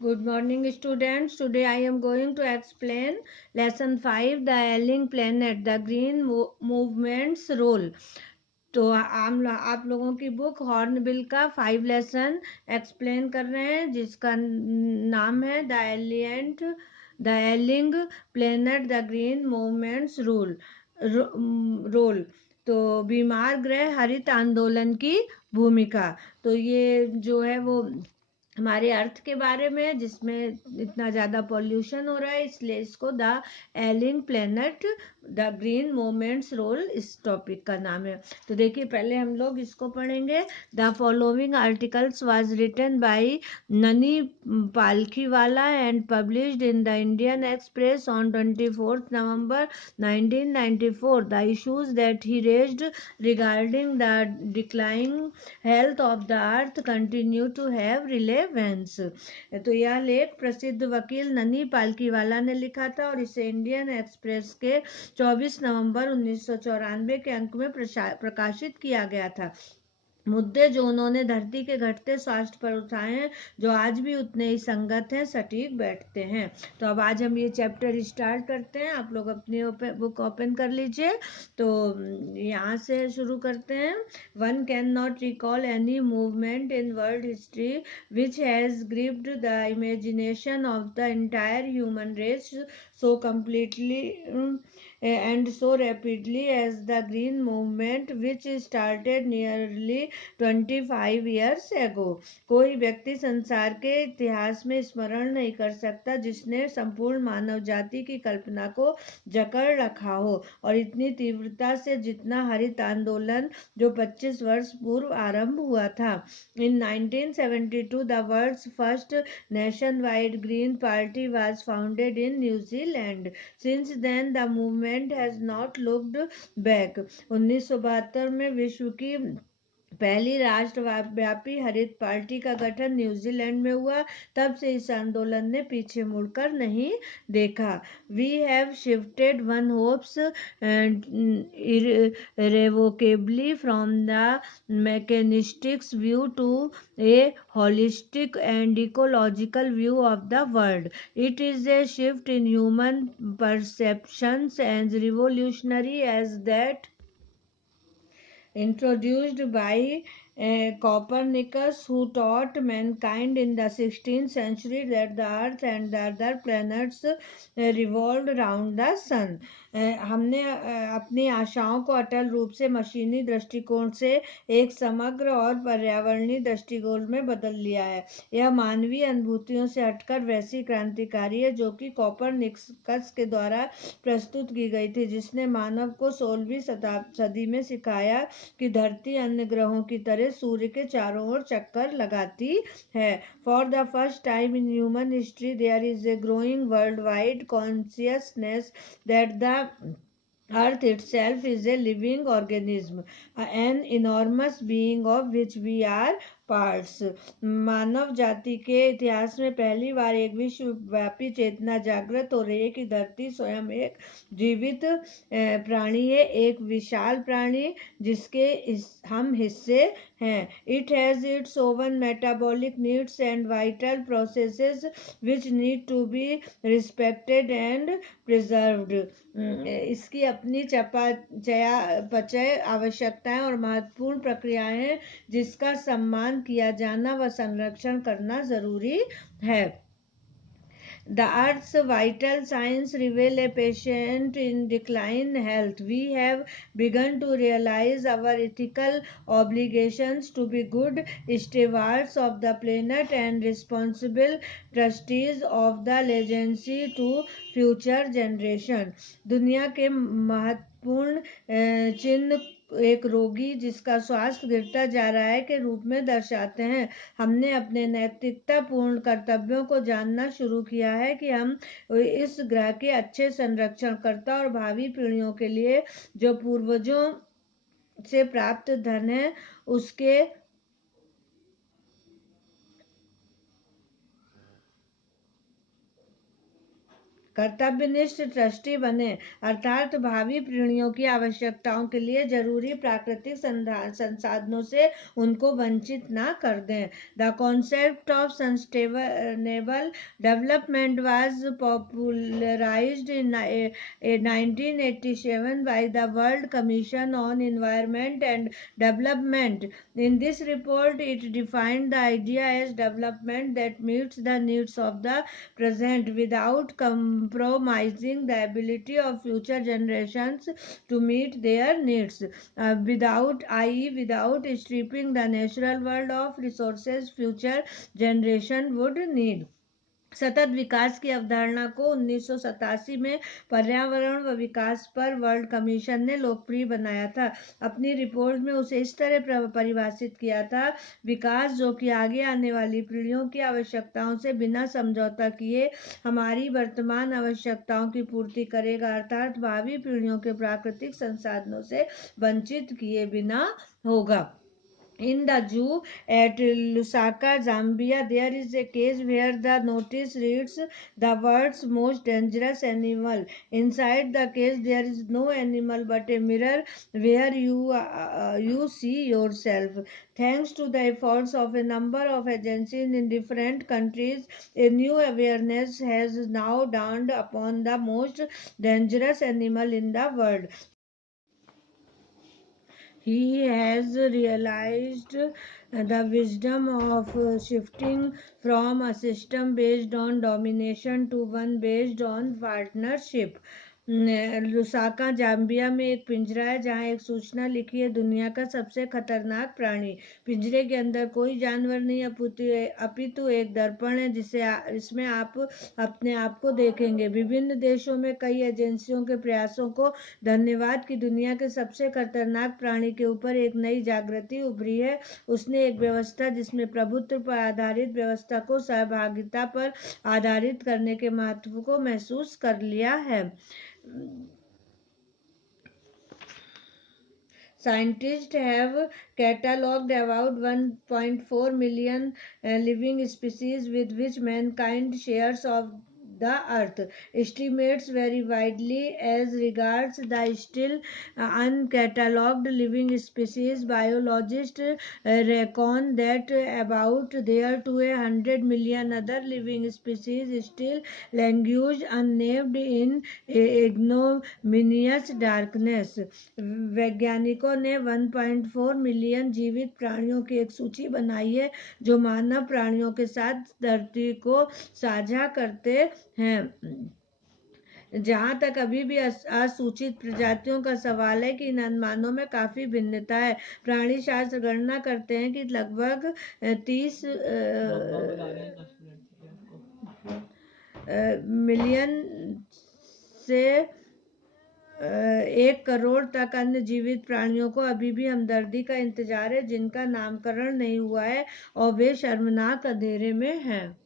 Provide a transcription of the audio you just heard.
Good morning, students. Today I am going to explain lesson 5, the ailing planet, the green movement's role. तो आप लोगों की book hornbill का 5 lesson explain कर रहे हैं, जिसका नाम है the ailing planet, the green movement's role. तो बीमार ग्रह हरित आंदोलन की भूमिका। तो ये जो है वो हमारे अर्थ के बारे में, जिसमें इतना ज़्यादा पॉल्यूशन हो रहा है, इसलिए इसको the ailing planet the green moments role इस टॉपिक का नाम है। तो देखिए, पहले हम लोग इसको पढ़ेंगे। The following articles was written by Nani Palkhivala and published in the Indian Express on 24th November 1994. The issues that he raised regarding the declining health of the earth continue to have relevance. तो यह लेख प्रसिद्ध वकील ननी पालकीवाला ने लिखा था और इसे इंडियन एक्सप्रेस के 24 नवंबर 1994 के अंक में प्रकाशित किया गया था। मुद्दे जो उन्होंने धरती के घटते स्वास्थ्य पर उठाए हैं, जो आज भी उतने ही संगत हैं, सटीक बैठते हैं। तो अब आज हम ये चैप्टर स्टार्ट करते हैं। आप लोग अपनी बुक ओपन कर लीजिए। तो यहाँ से शुरू करते हैं। One can not recall any movement in world history which has gripped the imagination of the entire human race so completely and so rapidly as the green movement which started nearly 25 years ago. कोई व्यक्ति संसार के इतिहास में स्मरण नहीं कर सकता जिसने संपूर्ण मानव जाति की कल्पना को जकड़ रखा हो और इतनी तीव्रता से जितना हरित आंदोलन जो 25 वर्ष पूर्व आरंभ हुआ था। In 1972, the world's first nationwide Green Party was founded in New Zealand. Since then, the movement has not looked back. 1972 में विश्व की पहली राष्ट्रव्यापी हरित पार्टी का गठन न्यूजीलैंड में हुआ। तब से इस आंदोलन ने पीछे मुड़कर नहीं देखा। We have shifted one hopes irrevocably from the mechanistic view to a holistic and ecological view of the world. It is a shift in human perceptions as revolutionary as that introduced by Copernicus, who taught mankind in the 16th century that the earth and the other planets revolved around the sun. हमने अपनी आशाओं को अटल रूप से मशीनी दृष्टिकोण से एक समग्र और पर्यावरणीय दृष्टिकोण में बदल लिया है। यह मानवीय अनुभूतियों से हटकर वैसी क्रांतिकारी है जो कि कॉपरनिकस के द्वारा प्रस्तुत की गई थी, जिसने मानव को 16वीं सदी में सिखाया कि धरती अन्य ग्रहों की तरह सूर्य के चारों ओर चक्कर लगाती है। For the first time in human history there is a growing world wide consciousness that the Earth itself is a living organism, an enormous being of which we are parts. मानव जाति के इतिहास में पहली बार एक विश्वव्यापी चेतना जागृत हो रही है कि धरती स्वयं एक जीवित प्राणी है, एक विशाल प्राणी जिसके हम हिस्से हैं। It has its own metabolic needs and vital processes which need to be respected and preserved. इसकी अपनी चयापचय आवश्यकताएं और महत्वपूर्ण प्रक्रियाएं हैं जिसका सम्मान किया जाना व संरक्षण करना जरूरी है। The Earth's vital signs reveal a patient in decline health. We have begun to realize our ethical obligations to be good stewards of the planet and responsible trustees of the legacy to future generation. दुनिया के महत्वपूर्ण चिन्ह एक रोगी जिसका स्वास्थ्य गिरता जा रहा है के रूप में दर्शाते हैं। हमने अपने नैतिकतापूर्ण कर्तव्यों को जानना शुरू किया है कि हम इस ग्रह के अच्छे संरक्षणकर्ता और भावी पीढ़ियों के लिए जो पूर्वजों से प्राप्त धन है उसके कर्तव्यनिष्ठ ट्रस्टी बने, अर्थात भावी पीढ़ियों की आवश्यकताओं के लिए जरूरी प्राकृतिक संसाधनों से उनको वंचित ना कर दें। The concept of sustainable development was popularised in 1987 by the World Commission on Environment and Development. In this report, it defined the idea as development that meets the needs of the present without compromising the ability of future generations to meet their needs, without, i.e., without stripping the natural world of resources future generation would need. सतत विकास की अवधारणा को 1987 में पर्यावरण व विकास पर world commission ने लोकप्रिय बनाया था। अपनी रिपोर्ट में उसे इस तरह परिभाषित किया था: विकास जो कि आगे आने वाली पीढ़ियों की आवश्यकताओं से बिना समझौता किए हमारी वर्तमान आवश्यकताओं की पूर्ति करेगा, अर्थात भावी पीढ़ियों के प्राकृतिक संसाधनों से वंचित किए बिना होगा। In the zoo at Lusaka, Zambia, there is a cage where the notice reads the world's most dangerous animal. Inside the cage, there is no animal but a mirror where you see yourself. Thanks to the efforts of a number of agencies in different countries, a new awareness has now dawned upon the most dangerous animal in the world. He has realized the wisdom of shifting from a system based on domination to one based on partnership. Lusaka Zambia में एक पिंजरा है जहां एक सूचना लिखी है: दुनिया का सबसे खतरनाक प्राणी। पिंजरे के अंदर कोई जानवर नहीं अपितु एक दर्पण है इसमें आप अपने आप को देखेंगे। विभिन्न देशों में कई एजेंसियों के प्रयासों को धन्यवाद कि दुनिया के सबसे खतरनाक प्राणी के ऊपर एक नई जागृति उभरी है। उसने एक व्यवस्था जिसमें प्रभुत्व पर आधारित व्यवस्था को सहभागिता पर आधारित करने के महत्व को महसूस कर लिया है। Scientists have catalogued about 1.4 million living species with which mankind shares of the earth. Estimates vary widely as regards the still uncatalogued living species. Biologists reckon that about there to 100 million other living species still languish unnamed in ignominious darkness. वैज्ञानिकों ने 1.4 million जीवित प्राणियों की एक सूची बनाई है जो मानव प्राणियों के साथ धरती को साझा करते हैं। जहां तक अभी भी असूचित प्रजातियों का सवाल है कि इन अनुमानों में काफी भिन्नता है। प्राणी शास्त्र गणना करते हैं कि लगभग 30 मिलियन से 1 करोड़ तक अन्य जीवित प्राणियों को अभी भी हमदर्दी का इंतजार है जिनका नामकरण नहीं हुआ है और वे शर्मनाक अंधेरे में हैं।